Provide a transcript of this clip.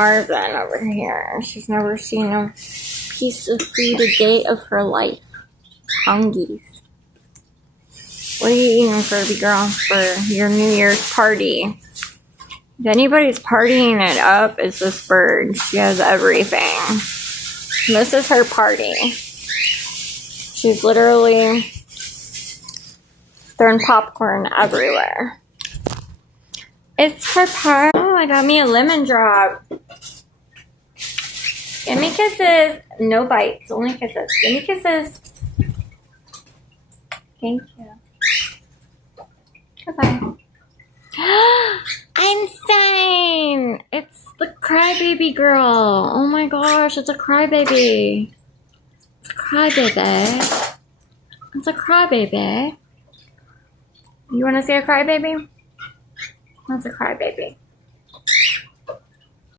Marvin over here. She's never seen a piece of food a day of her life. Hungies. What are you eating, Furby girl, for your New Year's party? If anybody's partying it up, it's this bird. She has everything. This is her party. She's literally throwing popcorn everywhere. It's her party. Oh, I got me a lemon drop. Give me kisses. No bites, only kisses. Give me kisses. Thank you. Goodbye. Einstein! It's the crybaby girl. Oh my gosh, it's a crybaby. It's a crybaby. It's a crybaby. You want to see a crybaby? That's a crybaby.